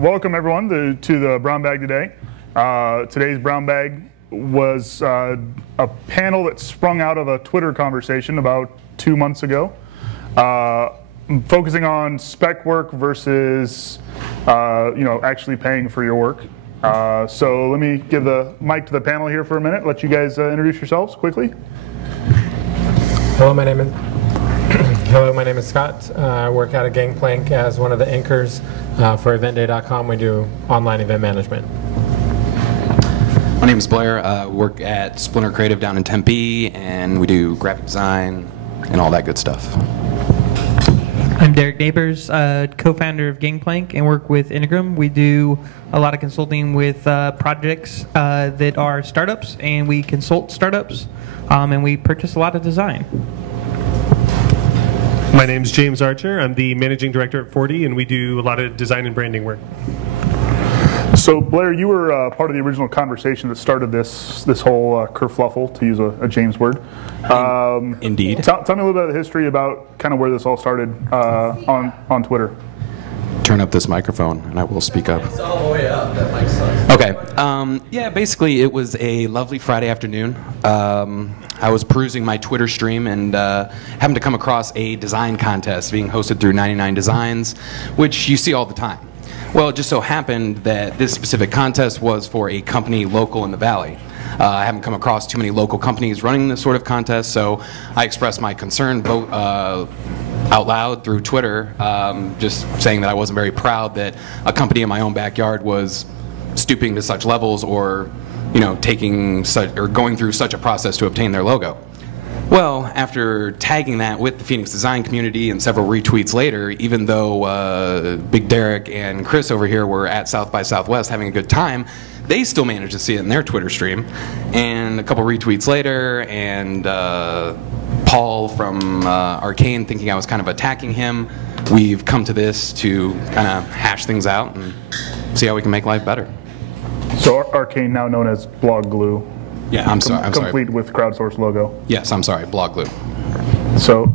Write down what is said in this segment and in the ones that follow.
welcome everyone to the Brown Bag today. Today's Brown Bag was a panel that sprung out of a Twitter conversation about 2 months ago, focusing on spec work versus actually paying for your work. So let me give the mic to the panel here for a minute. Let you guys introduce yourselves quickly. Hello, my name is Scott. I work out of Gangplank as one of the anchors for EventDay.com. We do online event management. My name is Blair. I work at Splinter Creative down in Tempe, and we do graphic design and all that good stuff. I'm Derek Neighbors, co-founder of Gangplank, and work with Integrum. We do a lot of consulting with projects that are startups, and we consult startups, and we purchase a lot of design. My name's James Archer. I'm the managing director at 40, and we do a lot of design and branding work. So Blair, you were part of the original conversation that started this whole kerfluffle, to use a James word. Indeed. Tell me a little bit of the history about kind of where this all started on Twitter. Turn up this microphone, and I will speak up. It's all the way up. That mic sucks. Okay. Yeah, basically, it was a lovely Friday afternoon. I was perusing my Twitter stream and happened to come across a design contest being hosted through 99 Designs, which you see all the time. Well, it just so happened that this specific contest was for a company local in the Valley. I haven't come across too many local companies running this sort of contest, so I expressed my concern out loud through Twitter, just saying that I wasn't very proud that a company in my own backyard was stooping to such levels, or going through such a process to obtain their logo. Well, after tagging that with the Phoenix design community and several retweets later, even though Big Derek and Chris over here were at South by Southwest having a good time, they still managed to see it in their Twitter stream. And a couple retweets later, and Paul from Arcane thinking I was kind of attacking him, we've come to this to kind of hash things out and see how we can make life better. So Arcane, now known as Blog Glue. Yeah, I'm sorry. Complete with crowdsourced logo. Yes, I'm sorry, Blog Glue. So,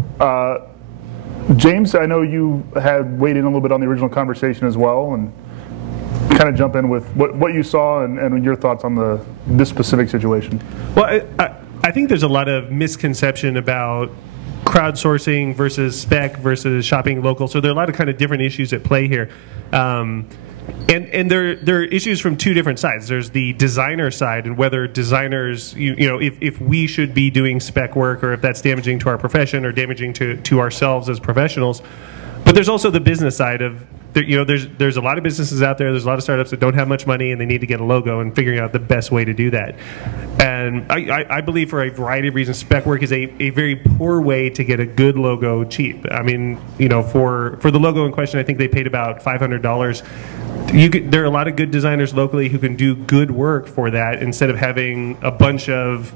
James, I know you had weighed in a little bit on the original conversation as well, and kind of jump in with what you saw and your thoughts on this specific situation. Well, I think there's a lot of misconception about crowdsourcing versus spec versus shopping local. So there are a lot of kind of different issues at play here. And there are issues from two different sides. There's the designer side, and whether designers, if we should be doing spec work, or if that's damaging to our profession or damaging to ourselves as professionals. But there's also the business side of, there's a lot of businesses out there, there's a lot of startups that don't have much money and they need to get a logo, and figuring out the best way to do that. And I believe for a variety of reasons, spec work is a very poor way to get a good logo cheap. I mean, for the logo in question, I think they paid about $500. There are a lot of good designers locally who can do good work for that, instead of having a bunch of,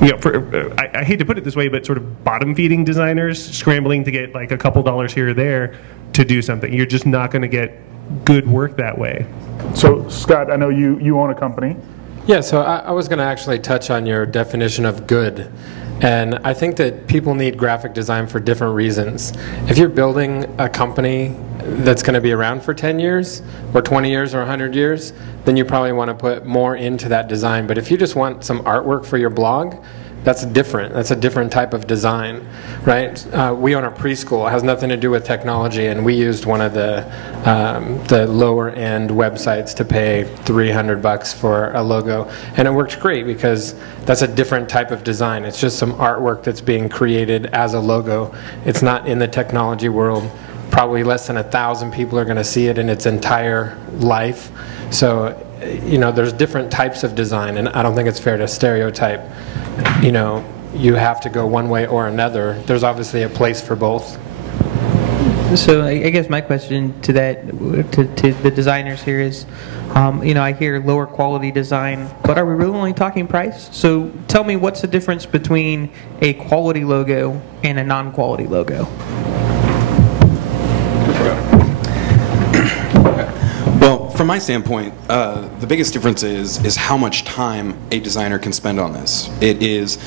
I hate to put it this way, but sort of bottom-feeding designers scrambling to get like a couple dollars here or there to do something. You're just not going to get good work that way. So, Scott, I know you own a company. Yeah, so I was going to actually touch on your definition of good. And I think that people need graphic design for different reasons. If you're building a company that's going to be around for 10 years, or 20 years, or 100 years, then you probably want to put more into that design. But if you just want some artwork for your blog, that's different. That's a different type of design, right? We own a preschool. It has nothing to do with technology, and we used one of the lower-end websites to pay $300 for a logo, and it worked great because that's a different type of design. It's just some artwork that's being created as a logo. It's not in the technology world. Probably less than 1,000 people are going to see it in its entire life. So, there's different types of design, and I don't think it's fair to stereotype. You have to go one way or another. There's obviously a place for both. So I guess my question to the designers here is, I hear lower quality design, but are we really only talking price? So tell me, what's the difference between a quality logo and a non-quality logo? Well, from my standpoint, the biggest difference is how much time a designer can spend on this. It is,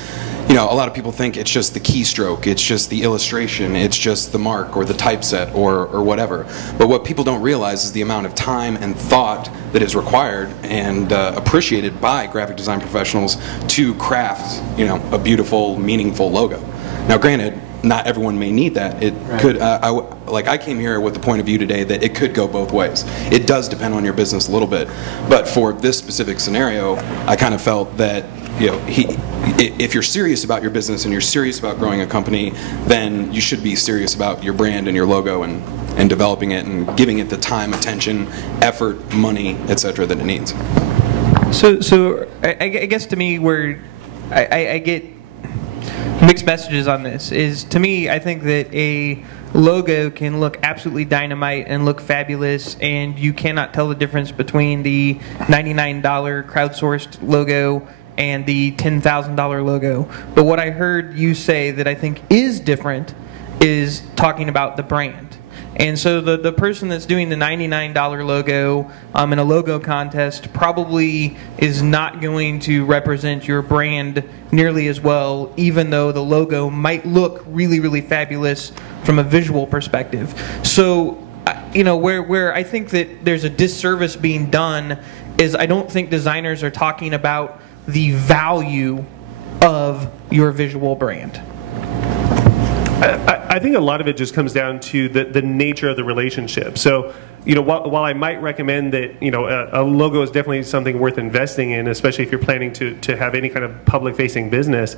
you know, a lot of people think it's just the keystroke, it's just the illustration, it's just the mark or the typeset or whatever. But what people don't realize is the amount of time and thought that is required and appreciated by graphic design professionals to craft, you know, a beautiful, meaningful logo. Now, granted, not everyone may need that. It could, like I came here with the point of view today that it could go both ways. It does depend on your business a little bit, but for this specific scenario, I kind of felt that, you know, if you're serious about your business and you're serious about growing a company, then you should be serious about your brand and your logo and developing it and giving it the time, attention, effort, money, etc. that it needs. So I guess to me where I get mixed messages on this is, to me, I think that a logo can look absolutely dynamite and look fabulous, and you cannot tell the difference between the $99 crowdsourced logo and the $10,000 logo. But what I heard you say that I think is different is talking about the brand. And so the person that's doing the $99 logo in a logo contest probably is not going to represent your brand nearly as well, even though the logo might look really, really fabulous from a visual perspective. So, you know, where I think that there's a disservice being done is I don't think designers are talking about the value of your visual brand. I think a lot of it just comes down to the nature of the relationship. So, you know, while I might recommend that, you know, a logo is definitely something worth investing in, especially if you're planning to have any kind of public-facing business,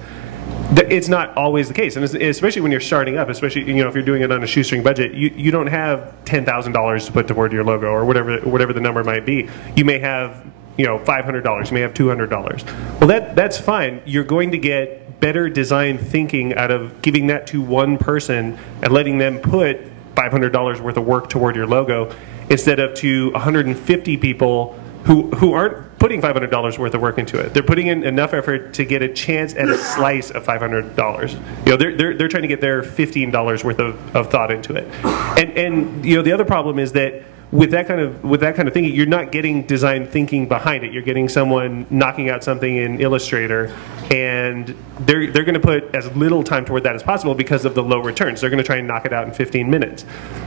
it's not always the case. And especially when you're starting up, especially, you know, if you're doing it on a shoestring budget, you don't have $10,000 to put toward your logo or whatever the number might be. You may have, you know, $500, you may have $200. Well, that's fine. You're going to get better design thinking out of giving that to one person and letting them put $500 worth of work toward your logo instead of to 150 people who aren't putting $500 worth of work into it. They're putting in enough effort to get a chance at a slice of $500. You know, they're trying to get their $15 worth of thought into it. And you know, the other problem is that with that kind of thinking, you're not getting design thinking behind it. You're getting someone knocking out something in Illustrator, and they're going to put as little time toward that as possible because of the low returns. They're going to try and knock it out in 15 minutes.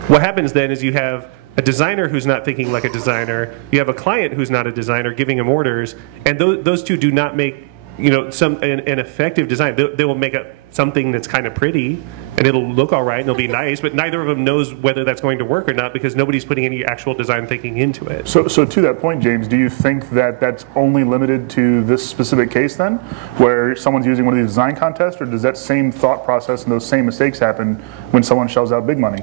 What happens then is you have a designer who's not thinking like a designer. You have a client who's not a designer giving him orders, and those two do not make, you know, an effective design. They will make something that's kind of pretty, and it'll look all right, and it'll be nice, but neither of them knows whether that's going to work or not because nobody's putting any actual design thinking into it. So to that point, James, do you think that that's only limited to this specific case then, where someone's using one of these design contests, or does that same thought process and those same mistakes happen when someone shells out big money?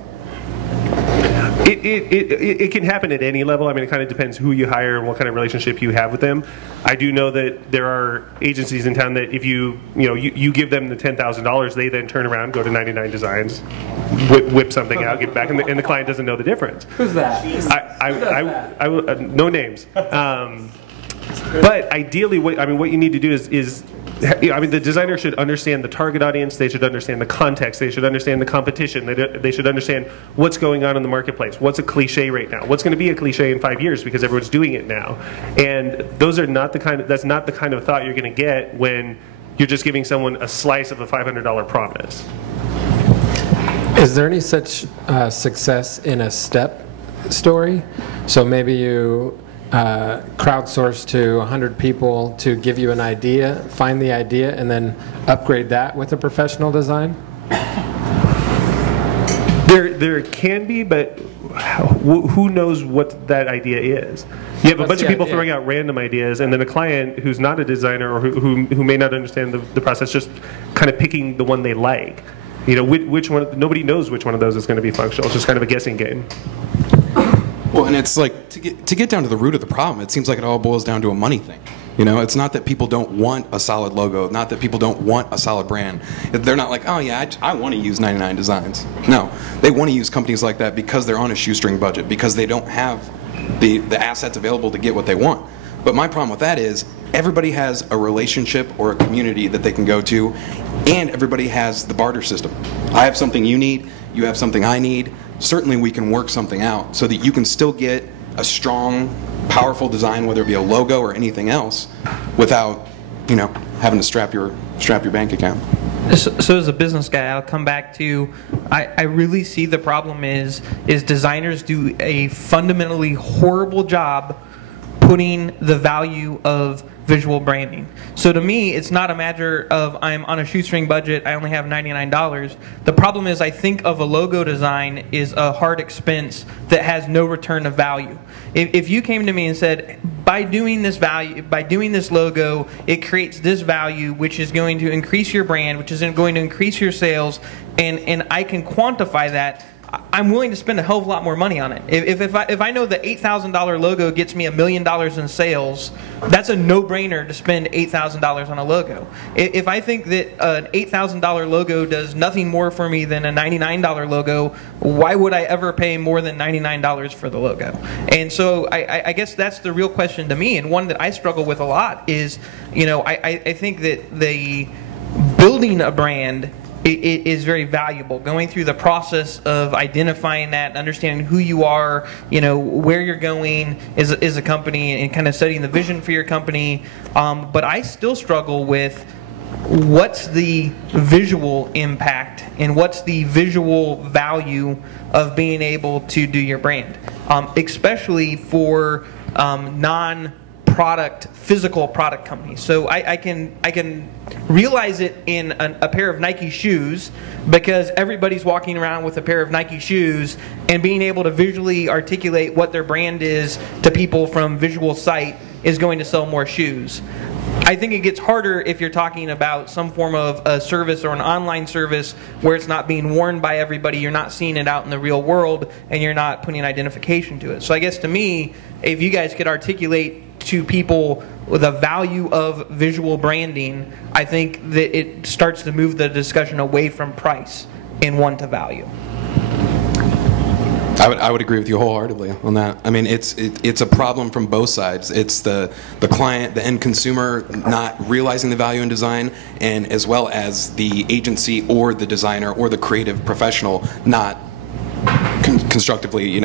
It can happen at any level. I mean, it kind of depends who you hire and what kind of relationship you have with them. I do know that there are agencies in town that if you give them the $10,000, they then turn around, go to 99 Designs, whip something out, give it back, and the client doesn't know the difference. Who's that? I will, no names. But ideally, what you need to do is the designer should understand the target audience, they should understand the context, they should understand the competition, they should understand what's going on in the marketplace, what's a cliche right now, what's going to be a cliche in 5 years because everyone's doing it now. And that's not the kind of thought you're going to get when you're just giving someone a slice of a $500 promise. Is there any such success in a step story? So maybe you crowdsource to 100 people to give you an idea, find the idea, and then upgrade that with a professional design? There can be, but who knows what that idea is? You have a bunch of people throwing out random ideas, and then a client who's not a designer or who may not understand the process just kind of picking the one they like. You know, which one? Nobody knows which one of those is going to be functional. It's just kind of a guessing game. Well, and it's like, to get down to the root of the problem, it seems like it all boils down to a money thing. You know, it's not that people don't want a solid logo, not that people don't want a solid brand. They're not like, oh yeah, I want to use 99 Designs. No, they want to use companies like that because they're on a shoestring budget, because they don't have the assets available to get what they want. But my problem with that is everybody has a relationship or a community that they can go to, and everybody has the barter system. I have something you need, you have something I need. Certainly we can work something out so that you can still get a strong, powerful design, whether it be a logo or anything else, without, you know, having to strap your bank account. So as a business guy, I'll come back to, I really see the problem is designers do a fundamentally horrible job putting the value of visual branding. So to me, it's not a matter of I'm on a shoestring budget, I only have $99. The problem is I think of a logo design is a hard expense that has no return of value. If you came to me and said, by doing this logo, it creates this value, which is going to increase your brand, which is going to increase your sales, and I can quantify that, I'm willing to spend a hell of a lot more money on it. If I know the $8,000 logo gets me $1 million in sales, that's a no-brainer to spend $8,000 on a logo. If I think that an $8,000 logo does nothing more for me than a $99 logo, why would I ever pay more than $99 for the logo? And so I guess that's the real question to me, and one that I struggle with a lot is, I think that the building a brand it is very valuable. Going through the process of identifying that, understanding who you are, where you're going as a company, and kind of setting the vision for your company. But I still struggle with what's the visual impact and what's the visual value of being able to do your brand, especially for physical product companies. So I can realize it in a pair of Nike shoes because everybody's walking around with a pair of Nike shoes, and being able to visually articulate what their brand is to people from visual sight is going to sell more shoes. I think it gets harder if you're talking about some form of a service or an online service where it's not being worn by everybody, you're not seeing it out in the real world, and you're not putting identification to it. So I guess to me, if you guys could articulate to people the value of visual branding, I think that it starts to move the discussion away from price and one to value. I would agree with you wholeheartedly on that. I mean, it's a problem from both sides. It's the client, the end consumer, not realizing the value in design, and as well as the agency or the designer or the creative professional not constructively,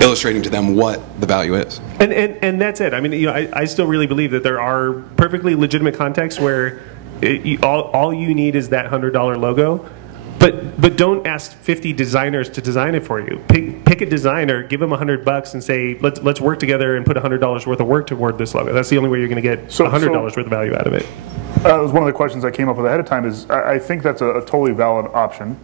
illustrating to them what the value is. And that's it. I mean, I still really believe that there are perfectly legitimate contexts where all you need is that $100 logo. But don't ask 50 designers to design it for you. Pick a designer, give them $100 and say, let's work together and put $100 worth of work toward this logo. That's the only way you're going to get $100 worth of value out of it. That was one of the questions I came up with ahead of time. Is I think that's a totally valid option.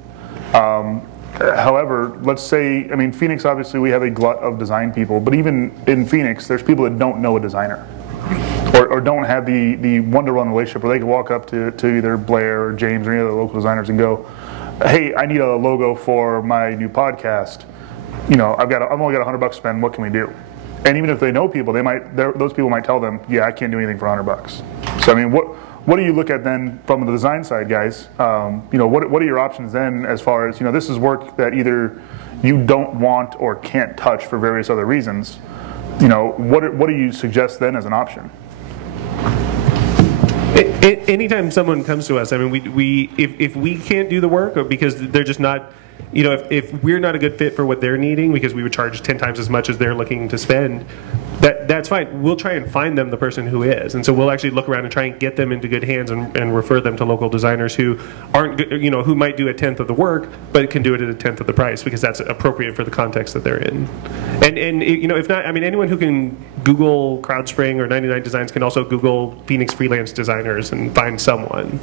However, let's say, Phoenix, obviously we have a glut of design people, but even in Phoenix, there's people that don't know a designer or don't have the one-to-one relationship where they can walk up to either Blair or James or any other local designers and go, hey, I need a logo for my new podcast. I've only got $100 to spend. What can we do? And even if they know people, those people might tell them, yeah, I can't do anything for $100. So what do you look at then from the design side, guys? What are your options then as far as, this is work that either you don't want or can't touch for various other reasons. What do you suggest then as an option? Anytime someone comes to us, if we can't do the work, or because they're just not, if we're not a good fit for what they're needing, because we would charge 10 times as much as they're looking to spend, that's fine. We'll try and find them the person who is, and so we'll actually look around and try and get them into good hands and refer them to local designers who aren't good, who might do 1/10 of the work, but can do it at 1/10 of the price because that's appropriate for the context that they're in. And if not, anyone who can Google CrowdSpring or 99 Designs can also Google Phoenix freelance designers and find someone.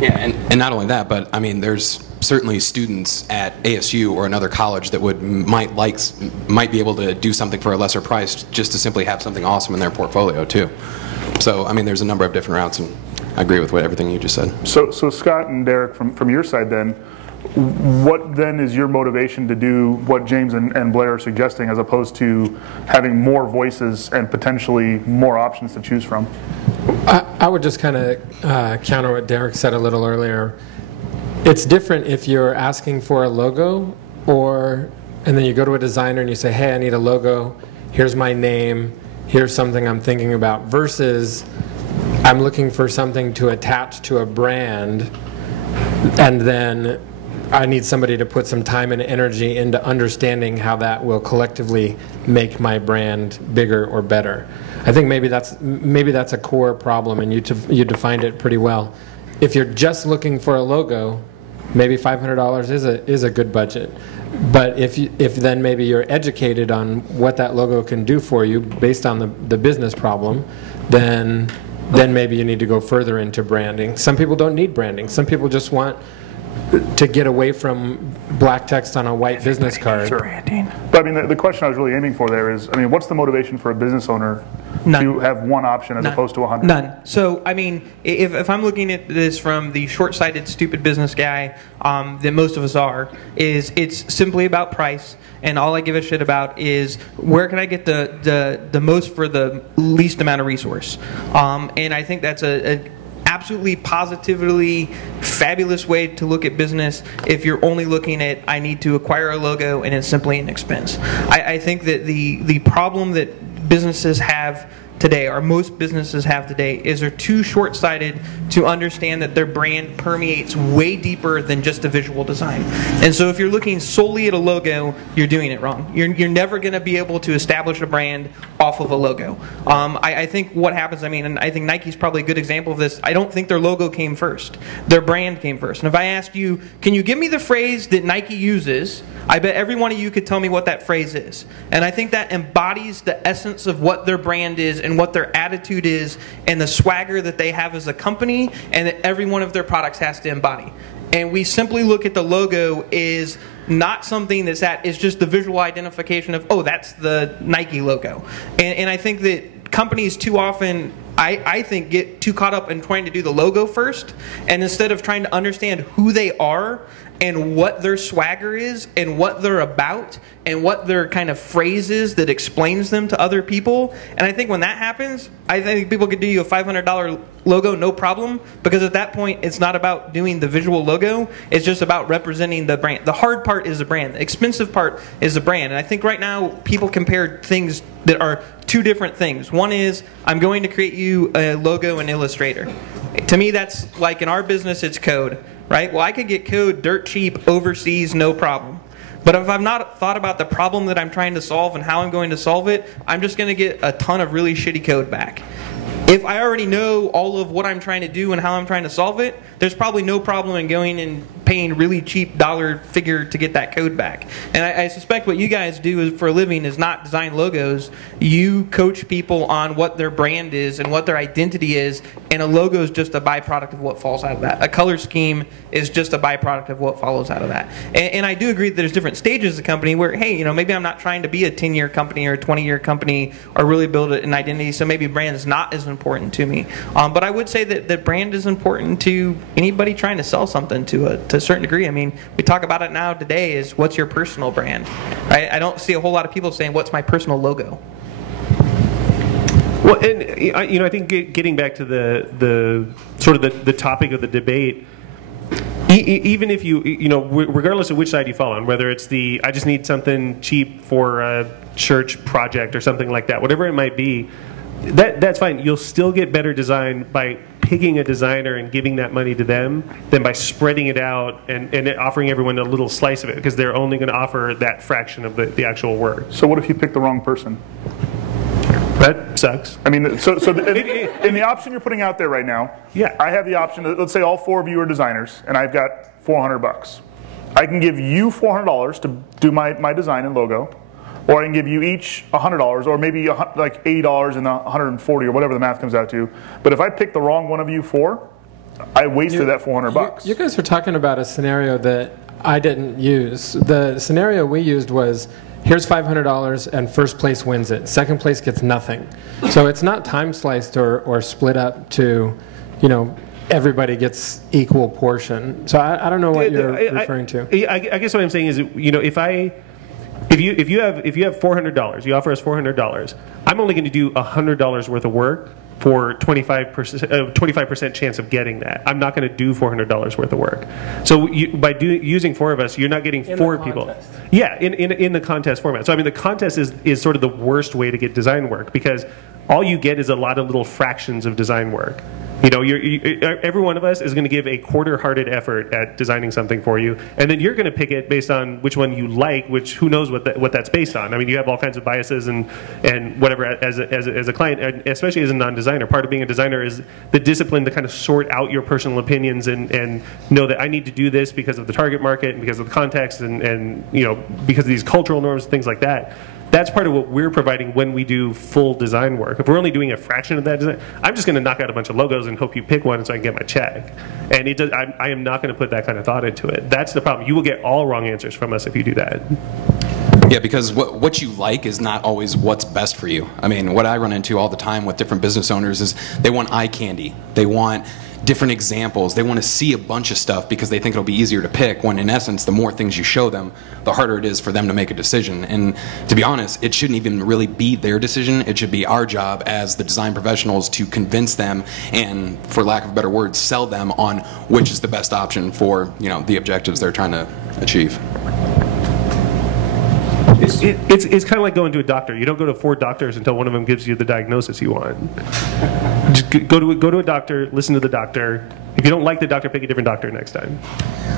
Yeah, and not only that, but there's certainly students at ASU or another college that might be able to do something for a lesser price just to simply have something awesome in their portfolio too. So there's a number of different routes, and I agree with everything you just said. So Scott and Derek, from your side then, what then is your motivation to do what James and Blair are suggesting, as opposed to having more voices and potentially more options to choose from? I would just kind of counter what Derek said a little earlier. It's different if you're asking for a logo, and then you go to a designer and you say, hey, I need a logo, here's my name, here's something I'm thinking about, versus I'm looking for something to attach to a brand, and then I need somebody to put some time and energy into understanding how that will collectively make my brand bigger or better. I think maybe that's a core problem, and you defined it pretty well. If you're just looking for a logo, maybe $500 is a good budget. But if then maybe you're educated on what that logo can do for you based on the business problem, then maybe you need to go further into branding. Some people don't need branding. Some people just want to get away from black text on a white business card. But I mean, the question I was really aiming for there is, I mean, what's the motivation for a business owner to have one option as opposed to 100? None. So, I mean, if I'm looking at this from the short-sighted, stupid business guy that most of us are, it's simply about price. And all I give a shit about is where can I get the most for the least amount of resource. And I think that's a absolutely positively fabulous way to look at business if you're only looking at I need to acquire a logo and it's simply an expense. I think that the problem that businesses have today, or most businesses have today, is they're too short-sighted to understand that their brand permeates way deeper than just a visual design. And so if you're looking solely at a logo, you're doing it wrong. You're never going to be able to establish a brand off of a logo. I think what happens, I mean, and I think Nike's probably a good example of this, I don't think their logo came first. Their brand came first. And if I asked you, can you give me the phrase that Nike uses, I bet every one of you could tell me what that phrase is. And I think that embodies the essence of what their brand is and what their attitude is and the swagger that they have as a company and that every one of their products has to embody. And we simply look at the logo as not something is just the visual identification of, oh, that's the Nike logo. And I think that companies too often, I think, get too caught up in trying to do the logo first, and instead of trying to understand who they are and what their swagger is and what they're about and what their kind of phrase is that explains them to other people. And I think when that happens, I think people could do you a $500 logo no problem, because at that point it's not about doing the visual logo, it's just about representing the brand. The hard part is the brand. The expensive part is the brand. And I think right now people compare things that are two different things. One is, I'm going to create you a logo in Illustrator. To me, that's like, in our business, it's code. Right? Well, I could get code dirt cheap overseas, no problem. But if I've not thought about the problem that I'm trying to solve and how I'm going to solve it, I'm just going to get a ton of really shitty code back. If I already know all of what I'm trying to do and how I'm trying to solve it, there's probably no problem in going and paying really cheap dollar figure to get that code back. And I suspect what you guys do for a living is not design logos. You coach people on what their brand is and what their identity is, and a logo is just a byproduct of what falls out of that. A color scheme is just a byproduct of what follows out of that. And I do agree that there's different stages of the company where, hey, you know, maybe I'm not trying to be a 10-year company or a 20-year company or really build an identity, so maybe brand is not as important to me. But I would say that brand is important to anybody trying to sell something to a certain degree. I mean, we talk about it now today is, what's your personal brand? Right? I don't see a whole lot of people saying, what's my personal logo? Well, and you know, I think getting back to the sort of the topic of the debate, even if you know, regardless of which side you fall on, whether it's the I just need something cheap for a church project or something like that, whatever it might be, that's fine. You'll still get better design by picking a designer and giving that money to them than by spreading it out and offering everyone a little slice of it, because they're only going to offer that fraction of the actual work. So what if you pick the wrong person? That sucks. I mean, so in the option you're putting out there right now, yeah, I have the option. Let's say all four of you are designers, and I've got $400. I can give you $400 to do my design and logo, or I can give you each $100, or maybe like $80 and $140, or whatever the math comes out to. But if I pick the wrong one of you four, I wasted that $400. You guys are talking about a scenario that I didn't use. The scenario we used was, here's $500 and first place wins it. Second place gets nothing. So it's not time sliced or split up to, you know, everybody gets equal portion. So I don't know what you're referring to. I guess what I'm saying is, you know, if you have $400, you offer us $400, I'm only going to do $100 worth of work for 25% chance of getting that. I'm not going to do $400 worth of work. So by using four of us, you're not getting four people. Yeah, in the contest format. So I mean, the contest is sort of the worst way to get design work, because all you get is a lot of little fractions of design work. Every one of us is going to give a quarter-hearted effort at designing something for you, and then you're going to pick it based on which one you like, which who knows what that's based on. I mean, you have all kinds of biases and whatever as a client, and especially as a non-designer. Part of being a designer is the discipline to kind of sort out your personal opinions and know that I need to do this because of the target market and because of the context and because of these cultural norms and things like that. That's part of what we're providing when we do full design work. If we're only doing a fraction of that design, I'm just going to knock out a bunch of logos and hope you pick one so I can get my check. And I am not going to put that kind of thought into it. That's the problem. You will get all wrong answers from us if you do that. Yeah, because what you like is not always what's best for you. I mean, what I run into all the time with different business owners is they want eye candy. They want different examples. They want to see a bunch of stuff because they think it'll be easier to pick, when in essence, the more things you show them, the harder it is for them to make a decision. And to be honest, it shouldn't even really be their decision. It should be our job as the design professionals to convince them and, for lack of a better word, sell them on which is the best option for the objectives they're trying to achieve. It's kind of like going to a doctor. You don't go to 4 doctors until one of them gives you the diagnosis you want. Just go to a doctor, listen to the doctor. If you don't like the doctor, pick a different doctor next time.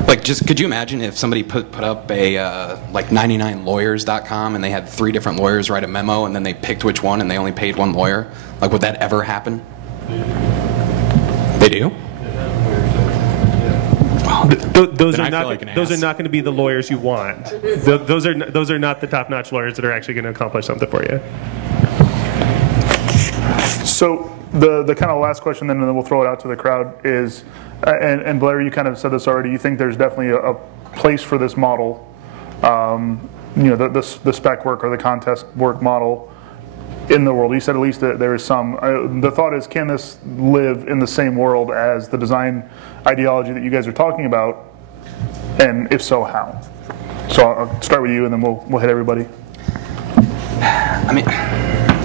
Like, could you imagine if somebody put up a like 99lawyers.com and they had 3 different lawyers write a memo and then they picked which one and they only paid 1 lawyer? Like, would that ever happen? They do? Those are not going to be the lawyers you want. Those are not the top-notch lawyers that are actually going to accomplish something for you. So the kind of last question, then, and then we'll throw it out to the crowd, is, and Blair, you kind of said this already. You think there's definitely a place for this model, the spec work or the contest work model in the world. You said at least that there is some. The thought is, can this live in the same world as the design ideology that you guys are talking about, and if so, how? So I'll start with you, and then we'll hit everybody. I mean,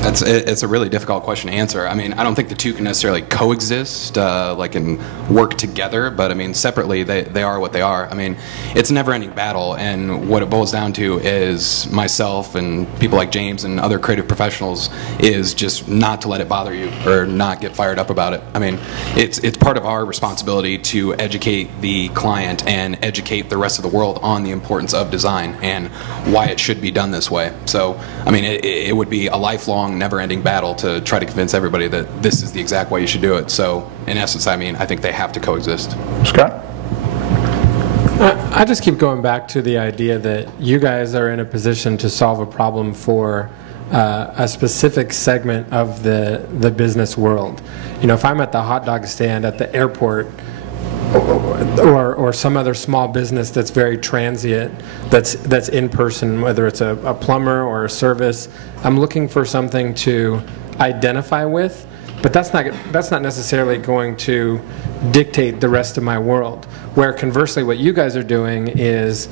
it's a really difficult question to answer. I mean, I don't think the two can necessarily coexist, and work together, but I mean, separately, they are what they are. I mean, it's a never-ending battle, and what it boils down to is myself and people like James and other creative professionals is just not to let it bother you or not get fired up about it. I mean, it's part of our responsibility to educate the client and educate the rest of the world on the importance of design and why it should be done this way. So, I mean, it would be a lifelong, never-ending battle to try to convince everybody that this is the exact way you should do it. So, in essence, I mean, I think they have to coexist. Scott? I just keep going back to the idea that you guys are in a position to solve a problem for a specific segment of the business world. If I'm at the hot dog stand at the airport, or some other small business that's very transient, that's in person, whether it's a plumber or a service, I'm looking for something to identify with, but that's not necessarily going to dictate the rest of my world. Where conversely, what you guys are doing is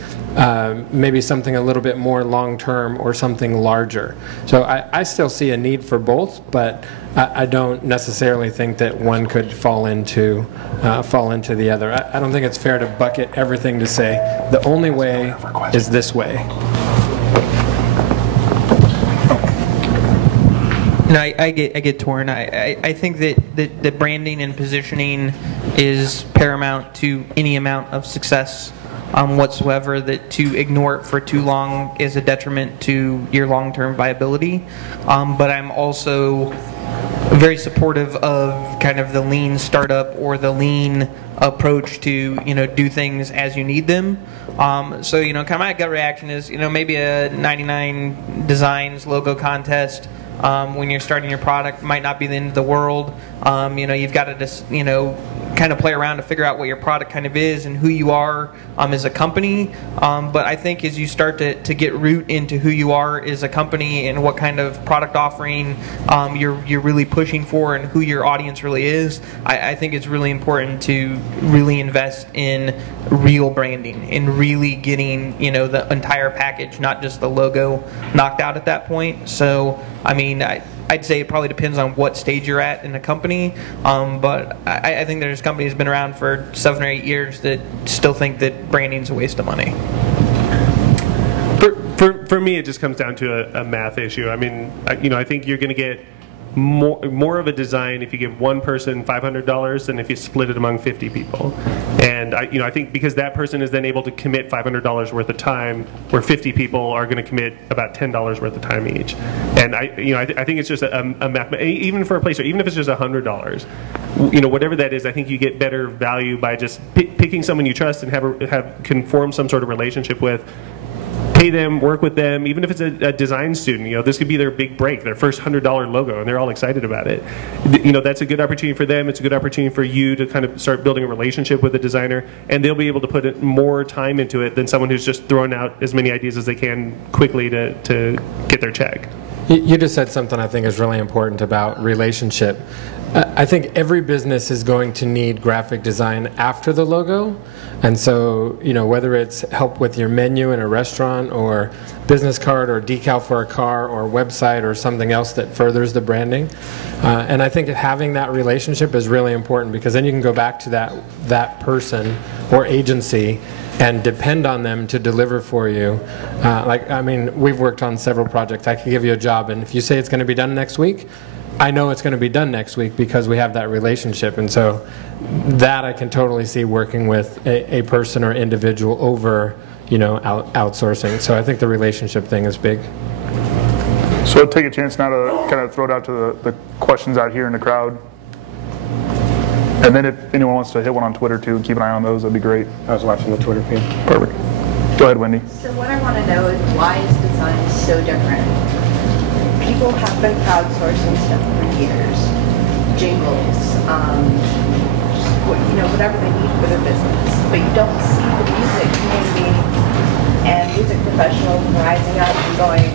maybe something a little bit more long-term or something larger. So I still see a need for both, but I don't necessarily think that one could fall into the other. I don't think it's fair to bucket everything to say the only way is this way. No, I get torn. I think that branding and positioning is paramount to any amount of success whatsoever. That to ignore it for too long is a detriment to your long-term viability. But I'm also very supportive of kind of the lean startup or the lean approach to do things as you need them. So kind of my gut reaction is maybe a 99 Designs logo contest. When you're starting your product might not be the end of the world. You've got to just kind of play around to figure out what your product kind of is and who you are as a company. But I think as you start to get root into who you are as a company and what kind of product offering you're really pushing for and who your audience really is, I think it's really important to really invest in real branding and really getting the entire package, not just the logo, knocked out at that point. So I mean, I'd say it probably depends on what stage you're at in the company, but I think there's companies that have been around for 7 or 8 years that still think that branding's a waste of money. For me, it just comes down to a math issue. I mean, I think you're going to get more of a design if you give one person $500 than if you split it among 50 people. And I think because that person is then able to commit $500 worth of time, where 50 people are going to commit about $10 worth of time each. And I think it's just a math, even for a place, or even if it's just $100, whatever that is, I think you get better value by just picking someone you trust and can form some sort of relationship with. Pay them, work with them, even if it's a design student. This could be their big break, their first $100 logo, and they're all excited about it. That's a good opportunity for them. It's a good opportunity for you to kind of start building a relationship with the designer, and they'll be able to put more time into it than someone who's just throwing out as many ideas as they can quickly to get their check. You just said something I think is really important about relationship. I think every business is going to need graphic design after the logo. And so, whether it's help with your menu in a restaurant, or business card, or decal for a car, or website, or something else that furthers the branding. And I think having that relationship is really important, because then you can go back to that person or agency and depend on them to deliver for you. We've worked on several projects. I could give you a job, and if you say it's going to be done next week, I know it's going to be done next week because we have that relationship. And so that I can totally see working with a person or individual over, outsourcing. So I think the relationship thing is big. So I'll take a chance now to kind of throw it out to the questions out here in the crowd. And then if anyone wants to hit one on Twitter too, keep an eye on those, that'd be great. I was watching the Twitter feed. Perfect. Go ahead, Wendy. So what I want to know is, why is design so different? People have been crowdsourcing stuff for years. Jingles, whatever they need for their business. But you don't see the music community and music professionals rising up and going,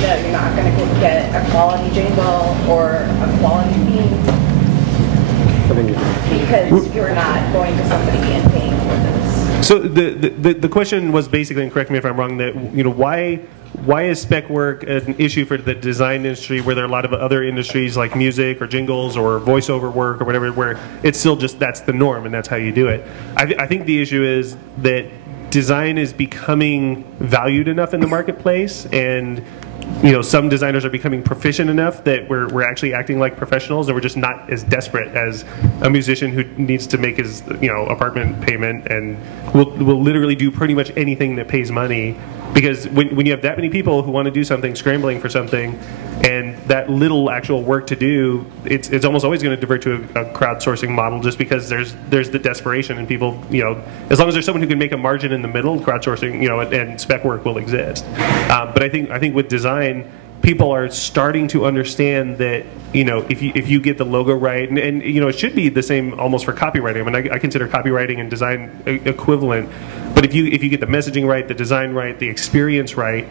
no, you're not going to get a quality jingle or a quality theme because you're not going to somebody and paying for this. So the question was basically, and correct me if I'm wrong, that why is spec work an issue for the design industry, where there are a lot of other industries like music or jingles or voiceover work or whatever, where it's still just that's the norm and that's how you do it? I think the issue is that design is becoming valued enough in the marketplace, and some designers are becoming proficient enough that we're actually acting like professionals, and we're just not as desperate as a musician who needs to make his apartment payment and will literally do pretty much anything that pays money. Because when you have that many people who want to do something, scrambling for something, and that little actual work to do, it's almost always going to divert to a crowdsourcing model, just because there's the desperation, and people, as long as there's someone who can make a margin in the middle, crowdsourcing, and spec work will exist. But I think with design, people are starting to understand that if you get the logo right, and it should be the same almost for copywriting. I mean, I consider copywriting and design equivalent, but if you get the messaging right, the design right, the experience right,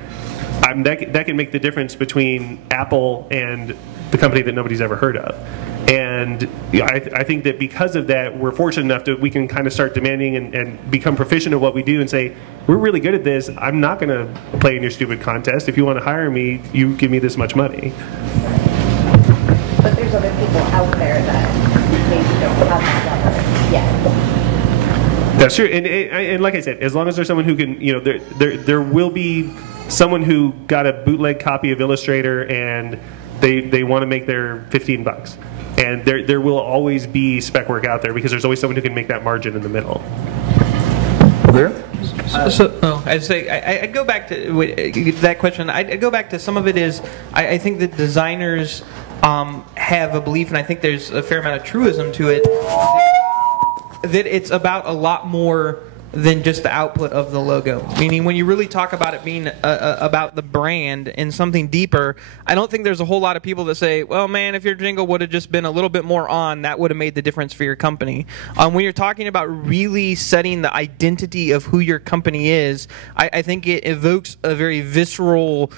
that can make the difference between Apple and the company that nobody's ever heard of. And I think that because of that, we're fortunate enough that we can kind of start demanding and become proficient at what we do, and say, we're really good at this. I'm not going to play in your stupid contest. If you want to hire me, you give me this much money. But there's other people out there that maybe don't have that yet. That's true. And like I said, as long as there's someone who can, there will be someone who got a bootleg copy of Illustrator and they want to make their $15. And there will always be spec work out there, because there's always someone who can make that margin in the middle. There? I'd say I'd go back to that question. I'd go back to some of it is I think that designers have a belief, and I think there's a fair amount of truism to it, that it's about a lot more than just the output of the logo. Meaning, when you really talk about it being about the brand and something deeper, I don't think there's a whole lot of people that say, well, man, if your jingle would have just been a little bit more on, that would have made the difference for your company. When you're talking about really setting the identity of who your company is, I think it evokes a very visceral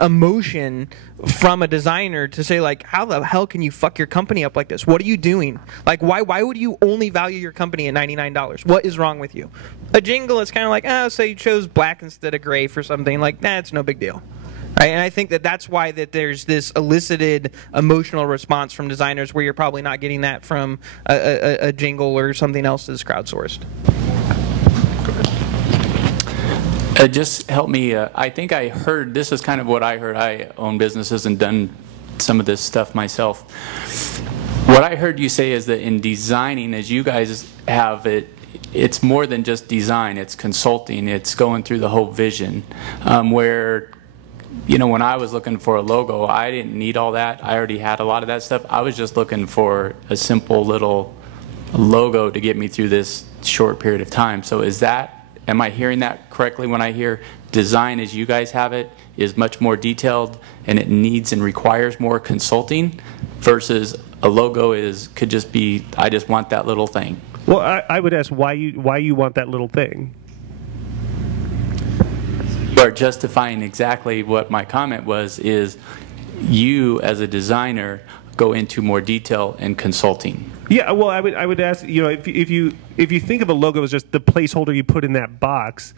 emotion from a designer to say, like, how the hell can you fuck your company up like this? What are you doing? Like, why would you only value your company at $99? What is wrong with you? A jingle is kind of like, so you chose black instead of gray for something. Like, it's no big deal. Right? And I think that that's why that there's this elicited emotional response from designers, where you're probably not getting that from a jingle or something else that's crowdsourced. Just help me. I think I heard, this is kind of what I heard. I own businesses and done some of this stuff myself. What I heard you say is that in designing, as you guys have it, it's more than just design, it's consulting, it's going through the whole vision. Where, you know, when I was looking for a logo, I didn't need all that. I already had a lot of that stuff. I was just looking for a simple little logo to get me through this short period of time. So is that, am I hearing that correctly when I hear design as you guys have it is much more detailed and it needs and requires more consulting versus a logo could just be, I just want that little thing? Well, I would ask why you want that little thing. You are justifying exactly what my comment was, is you as a designer go into more detail in consulting. Yeah, well, I would ask, you know, if you think of a logo as just the placeholder you put in that box,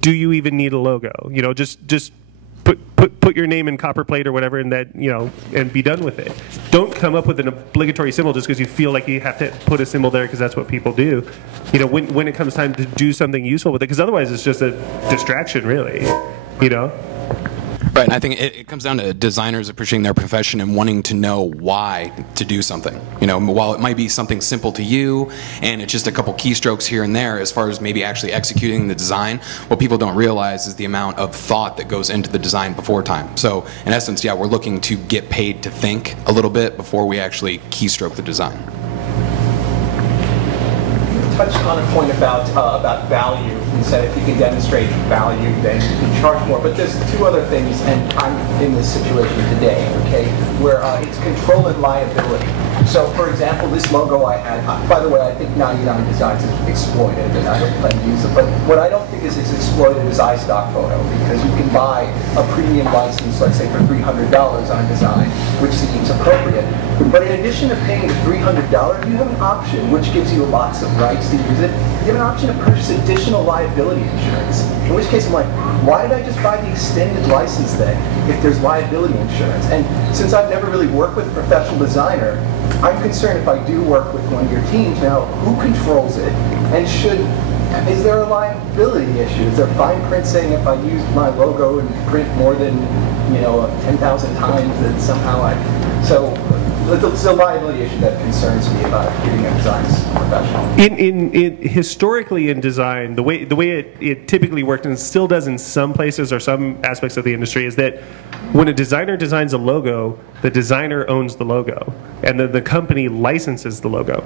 do you even need a logo? You know, just put your name in copper plate or whatever, and that, you know, and be done with it. Don't come up with an obligatory symbol just because you feel like you have to put a symbol there because that's what people do. You know, when it comes time to do something useful with it, because otherwise it's just a distraction, really. You know. Right, and I think it comes down to designers appreciating their profession and wanting to know why to do something. You know, while it might be something simple to you and it's just a couple keystrokes here and there, as far as maybe actually executing the design, what people don't realize is the amount of thought that goes into the design before time. So, in essence, yeah, we're looking to get paid to think a little bit before we actually keystroke the design. Touched on a point about value. You said if you can demonstrate value, then you can charge more. But there's two other things, and I'm in this situation today, okay, where it's control and liability. So, for example, this logo I had, by the way, I think 99 Designs is exploited, and I don't plan to use it. But what I don't think is it's exploited is iStock photo, because you can buy a premium license, let's say for $300 on a design, which seems appropriate. But in addition to paying the $300, you have an option which gives you lots of rights to use it. You have an option to purchase additional liability insurance. In which case I'm like, why did I just buy the extended license then if there's liability insurance? And since I've never really worked with a professional designer, I'm concerned if I do work with one of your teams now, who controls it? And is there a liability issue? Is there fine print saying if I use my logo and print more than, you know, 10,000 times that somehow so it's a liability issue that concerns me about getting a design professional. Historically in design, the way it typically worked, and still does in some places or some aspects of the industry, is that when a designer designs a logo, the designer owns the logo, and then the company licenses the logo.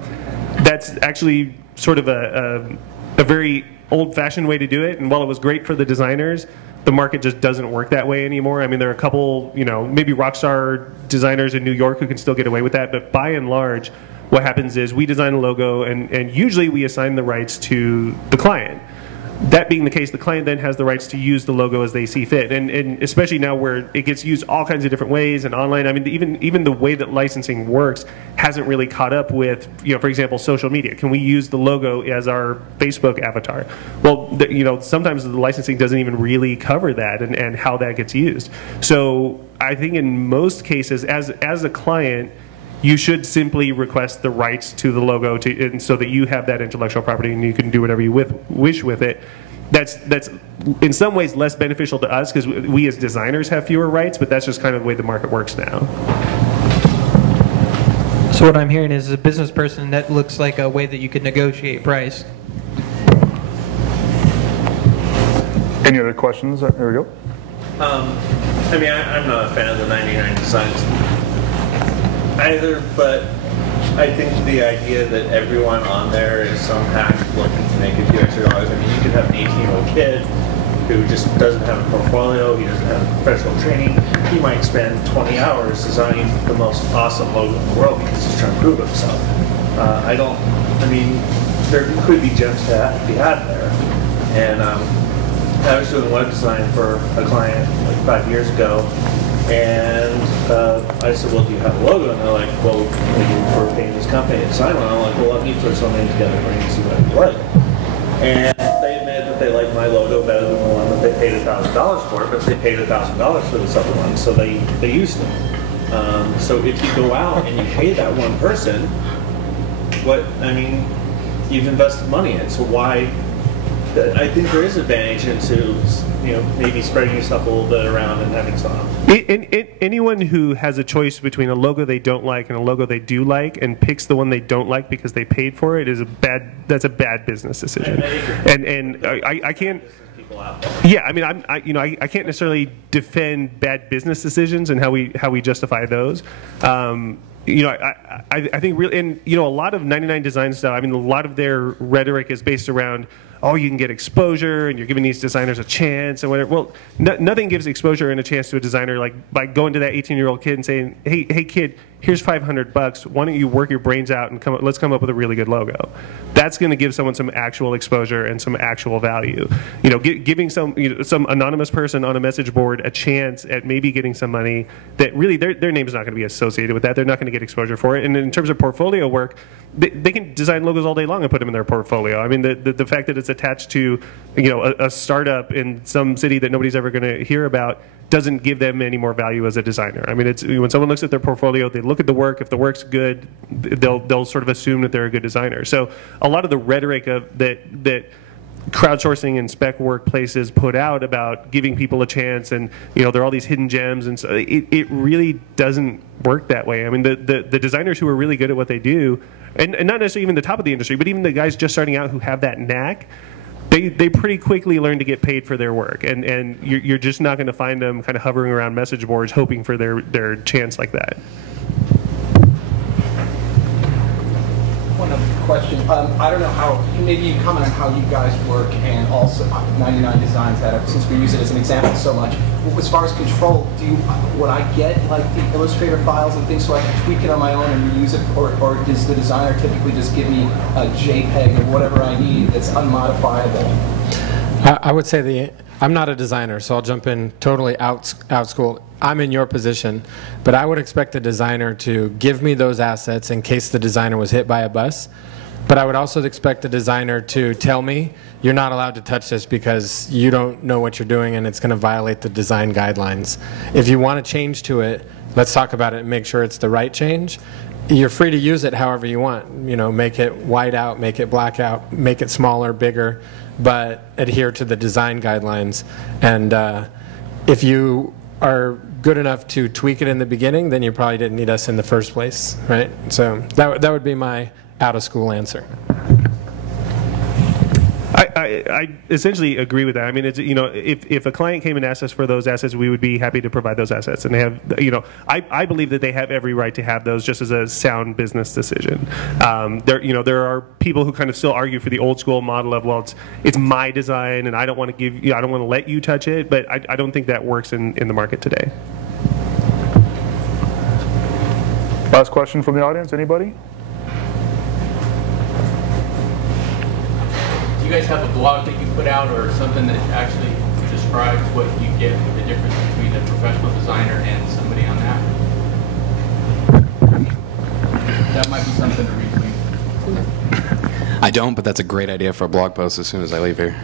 That's actually sort of a very old-fashioned way to do it, and while it was great for the designers, the market just doesn't work that way anymore. I mean, there are a couple, you know, maybe rock star designers in New York who can still get away with that, but by and large, what happens is we design a logo, and usually we assign the rights to the client. That being the case, the client then has the rights to use the logo as they see fit, and especially now where it gets used all kinds of different ways and online. I mean, even the way that licensing works hasn't really caught up with, you know, for example, social media. Can we use the logo as our Facebook avatar? Well, you know, sometimes the licensing doesn't even really cover that and how that gets used. So I think in most cases, as a client, you should simply request the rights to the logo and so that you have that intellectual property and you can do whatever you wish with it. That's in some ways less beneficial to us because we as designers have fewer rights, but that's just kind of the way the market works now. So what I'm hearing is, as a business person, that looks like a way that you could negotiate price. Any other questions? There we go. I mean, I'm not a fan of the 99 Designs either, but I think the idea that everyone on there is some hack looking to make a few extra dollars. I mean, you could have an 18-year-old kid who just doesn't have a portfolio, he doesn't have professional training. He might spend 20 hours designing the most awesome logo in the world because he's trying to prove himself. I mean, there could be gems to be had there. And I was doing web design for a client like 5 years ago, and I said, well, do you have a logo? And they're like, well, we're paying this company to design one. I'm like, well, let me put something together for you to see what you like. And they admitted that they liked my logo better than the one that they paid $1,000 for, but they paid $1,000 for this other one, so they used it. So if you go out and you pay that one person, you've invested money in it, so why I think there is advantage into, maybe spreading yourself a little bit around and having some. Anyone who has a choice between a logo they don't like and a logo they do like and picks the one they don't like because they paid for it that's a bad business decision. And I can't. Yeah, I mean, I can't necessarily defend bad business decisions and how we justify those. I think really, and a lot of 99 Design stuff. I mean, a lot of their rhetoric is based around, oh, you can get exposure, and you're giving these designers a chance, and whatever. Well, nothing gives exposure and a chance to a designer like by going to that 18-year-old kid and saying, hey kid, here's $500. Why don't you work your brains out and let's come up with a really good logo. That's going to give someone some actual exposure and some actual value. Giving some anonymous person on a message board a chance at maybe getting some money that really their name is not going to be associated with that. They're not going to get exposure for it. And in terms of portfolio work, they can design logos all day long and put them in their portfolio. I mean, the fact that it's attached to a startup in some city that nobody's ever going to hear about doesn't give them any more value as a designer. I mean, it's when someone looks at their portfolio, they look at the work. If the work's good, they'll sort of assume that they're a good designer. So a lot of the rhetoric of that crowdsourcing and spec workplaces put out about giving people a chance, and there are all these hidden gems, and so it really doesn't work that way. I mean, the designers who are really good at what they do, and not necessarily even the top of the industry, but even the guys just starting out who have that knack, they pretty quickly learn to get paid for their work, and you're just not going to find them kind of hovering around message boards hoping for their chance like that. One other question. I don't know how, maybe you comment on how you guys work, and also 99 Designs, since we use it as an example so much. As far as control, would I get like the Illustrator files and things so I can tweak it on my own and reuse it, or does the designer typically just give me a JPEG or whatever I need that's unmodifiable? I would say I'm not a designer, so I'll jump in totally out school. I'm in your position, but I would expect the designer to give me those assets in case the designer was hit by a bus. But I would also expect the designer to tell me, you're not allowed to touch this because you don't know what you're doing and it's going to violate the design guidelines. If you want to change to it, let's talk about it and make sure it's the right change. You're free to use it however you want. Make it white out, make it black out, make it smaller, bigger, but adhere to the design guidelines. And if you are good enough to tweak it in the beginning, then you probably didn't need us in the first place, right? So that would be my out-of-school answer. I essentially agree with that. I mean, it's, if a client came and asked us for those assets, we would be happy to provide those assets. And they have, I believe that they have every right to have those just as a sound business decision. There are people who kind of still argue for the old school model of, well, it's my design and I don't want to I don't want to let you touch it. But I don't think that works in the market today. Last question from the audience, anybody? Do you guys have a blog that you put out or something that actually describes what you get, the difference between a professional designer and somebody on that? That might be something to retweet. I don't, but that's a great idea for a blog post as soon as I leave here.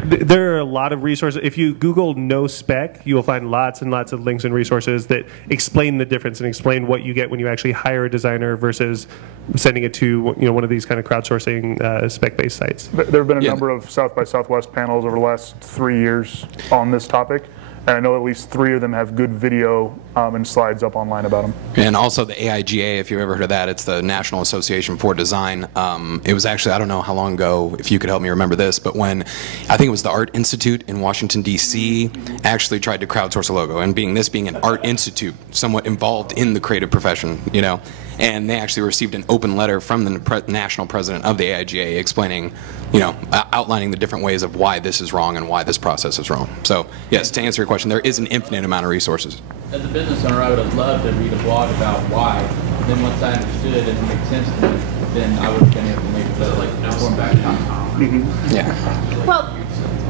There are a lot of resources. If you Google no spec, you will find lots and lots of links and resources that explain the difference and explain what you get when you actually hire a designer versus sending it to one of these kind of crowdsourcing spec-based sites. There have been a number of South by Southwest panels over the last 3 years on this topic. And I know at least 3 of them have good video and slides up online about them. And also the AIGA, if you've ever heard of that, it's the National Association for Design. It was actually, I don't know how long ago, if you could help me remember this, but when I think it was the Art Institute in Washington, D.C. actually tried to crowdsource a logo. And being an art institute, somewhat involved in the creative profession, and they actually received an open letter from the national president of the AIGA explaining, outlining the different ways of why this is wrong and why this process is wrong. So, yes, to answer your question, there is an infinite amount of resources. As a business owner, I would have loved to read a blog about why. Then once I understood and it made sense to me, then I would have been able to make the formatback.com. Yeah. Well,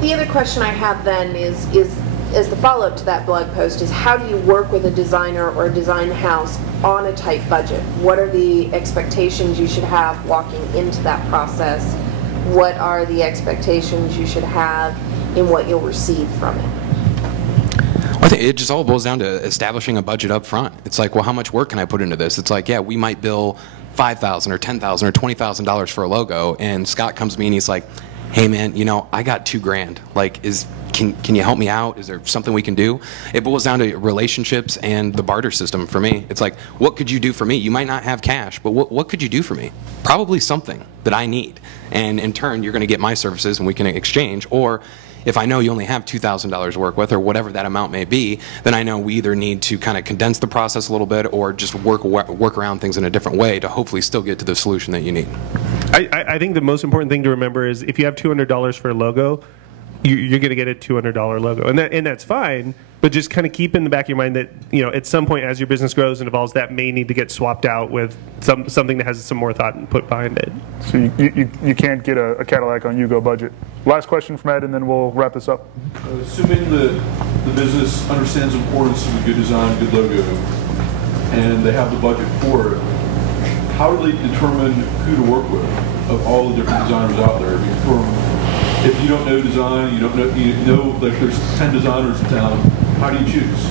the other question I have then is the follow-up to that blog post is, how do you work with a designer or a design house on a tight budget? What are the expectations you should have walking into that process? What are the expectations you should have in what you'll receive from it? I think it just all boils down to establishing a budget up front. It's like, well, how much work can I put into this? It's like, yeah, we might bill $5,000 or $10,000 or $20,000 for a logo, and Scott comes to me and he's like, hey man, you know, I got $2,000. Like, can you help me out? Is there something we can do? It boils down to relationships and the barter system for me. It's like, what could you do for me? You might not have cash, but what could you do for me? Probably something that I need. And in turn, you're going to get my services and we can exchange. Or if I know you only have $2,000 to work with, or whatever that amount may be, then I know we either need to kind of condense the process a little bit, or just work around things in a different way to hopefully still get to the solution that you need. I think the most important thing to remember is if you have $200 for a logo, you're going to get a $200 logo, and that's fine. But just kind of keep in the back of your mind that, you know, at some point as your business grows and evolves, that may need to get swapped out with something that has some more thought and put behind it. So you can't get a Cadillac on Yugo budget. Last question from Ed, and then we'll wrap this up. Assuming the business understands the importance of a good design, good logo, and they have the budget for it, how do they determine who to work with of all the different designers out there? I mean, if you don't know design, you know like there's 10 designers in town, how do you choose?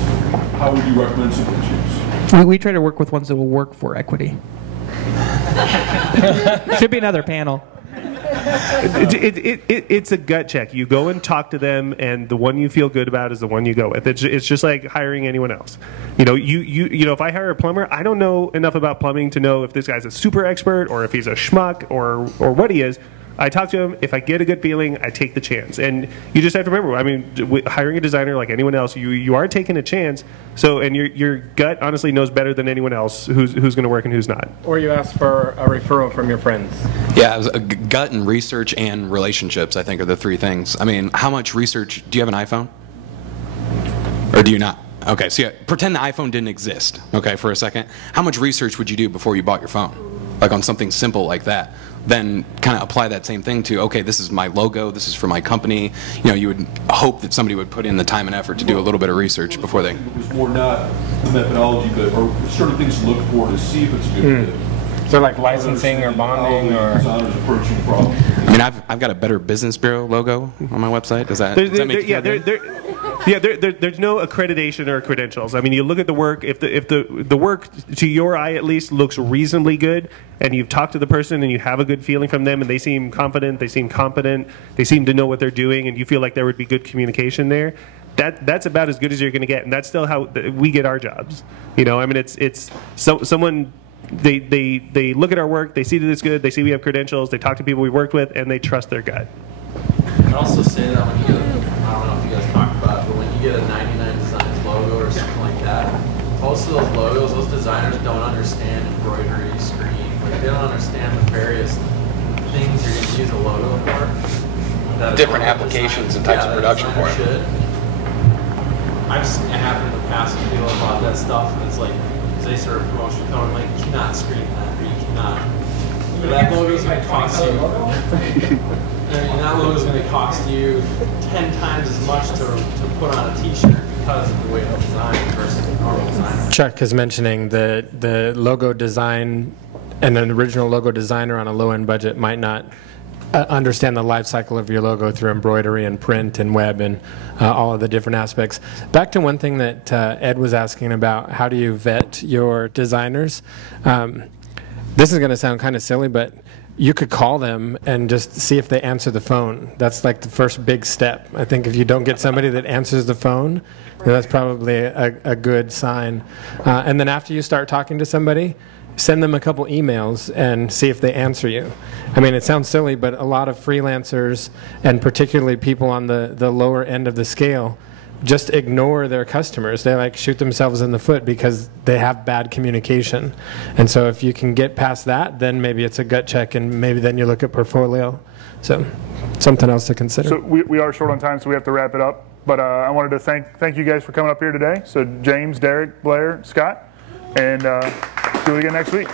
How would you recommend someone choose? We try to work with ones that will work for equity. Should be another panel. It's a gut check. You go and talk to them, and the one you feel good about is the one you go with. It's just like hiring anyone else. You know, you know, if I hire a plumber, I don't know enough about plumbing to know if this guy's a super expert or if he's a schmuck or what he is. I talk to him. If I get a good feeling, I take the chance. And you just have to remember, I mean, hiring a designer like anyone else, you are taking a chance. So, and your gut honestly knows better than anyone else who's going to work and who's not. Or you ask for a referral from your friends. Yeah, gut and research and relationships, I think, are the three things. I mean, how much research, do you have an iPhone? Or do you not? Okay, so yeah, pretend the iPhone didn't exist, okay, for a second. How much research would you do before you bought your phone? Like on something simple like that. Then kind of apply that same thing to, okay, this is my logo, this is for my company. You know, you would hope that somebody would put in the time and effort to do a little bit of research before they... It was more not the methodology, but or certain things to look for to see if it's a good fit. So like licensing or bonding or... Designers approaching problems. I mean, I've got a Better Business Bureau logo on my website. Does that make you feel good? There's no accreditation or credentials. I mean, you look at the work. If the work, to your eye at least, looks reasonably good, and you've talked to the person and you have a good feeling from them, and they seem confident, they seem competent, they seem to know what they're doing, and you feel like there would be good communication there, that's about as good as you're going to get, and that's still how we get our jobs. You know, I mean, it's someone. They look at our work, they see that it's good, they see we have credentials, they talk to people we worked with, and they trust their gut. I'd also say that when you get, I don't know if you guys talked about it, but when you get a 99 Designs logo or something like that, most of those logos, those designers don't understand embroidery, screen, like they don't understand the various things you're going to use a logo for. Different applications and types of production for it. I've seen it happen in the past when people have bought that stuff, and it's like, they sort of promotion code, like, you cannot screen that, or you cannot. That logo is going to cost you. And that logo is going to cost you 10 times as much to put on a T-shirt because of the way it's designed versus the normal design. Chuck is mentioning the logo design and an original logo designer on a low-end budget might not understand the life cycle of your logo through embroidery and print and web and all of the different aspects. Back to one thing that Ed was asking about, how do you vet your designers? This is going to sound kind of silly, but you could call them and just see if they answer the phone. That's like the first big step. I think if you don't get somebody that answers the phone, that's probably a good sign. And then after you start talking to somebody, send them a couple emails and see if they answer you. I mean, it sounds silly, but a lot of freelancers, and particularly people on the lower end of the scale, just ignore their customers. They like shoot themselves in the foot because they have bad communication. And so if you can get past that, then maybe it's a gut check, and maybe then you look at portfolio. So something else to consider. So we are short on time, so we have to wrap it up. But I wanted to thank you guys for coming up here today. So James, Derek, Blair, Scott, and do it again next week.